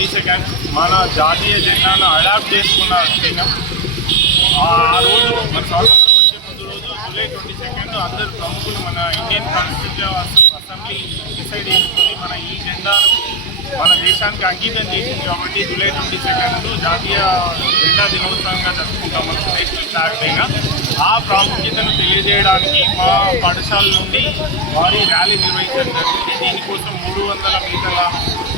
22 మన జాతీయ జెండాను అడాప్ట్ చేసుకున్న దినం. ఆ రోజు మన స్వాతంత్రం వచ్చే ముందు రోజు జూలై 22 అందరు ప్రముఖులు మన ఇండియన్ కాన్స్టిట్యూషన్ అసెంబ్లీ డిసైడ్ చేసుకుని మన ఈ జెండాను మన దేశానికి అంకితం చేసింది. కాబట్టి జూలై 22 జాతీయ జెండా దినోత్సవంగా జరుపుకుంటాం మనం, నేషనల్ ఫ్లాగ్ డేగా. ఆ ప్రాముఖ్యతను తెలియజేయడానికి మా పాఠశాల నుండి భారీ ర్యాలీ నిర్వహించడం జరిగింది. దీనికోసం 300 మీటర్ల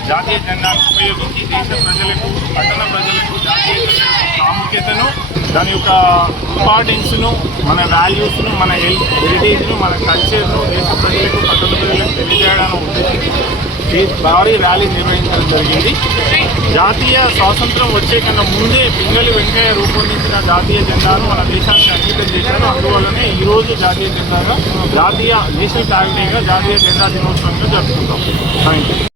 జాతీయ జెండాను ఉపయోగించి దేశ ప్రజలకు, పట్టణ ప్రజలకు జాతీయ జెండా ప్రాముఖ్యతను, దాని యొక్క ఇంపార్టెన్స్ను, మన వాల్యూస్ను, మన హెరిటేజ్ను, మన కల్చర్ను దేశ ప్రజలకు, పట్టణ ప్రజలకు తెలియజేయడానికి ఉద్దేశించి భారీ ర్యాలీ నిర్వహించడం జరిగింది. జాతీయ స్వాతంత్రం వచ్చే కన్నా ముందే పింగళి వెంకయ్య రూపొందించిన జాతీయ జెండాను మన దేశానికి అంకితం చేశారు. అందువల్లనే ఈరోజు జాతీయ జెండాగా, నేషనల్ ఫ్లాగ్ డేగా, జాతీయ జెండా దినోత్సవంగా జరుపుకుంటాం. Thank you.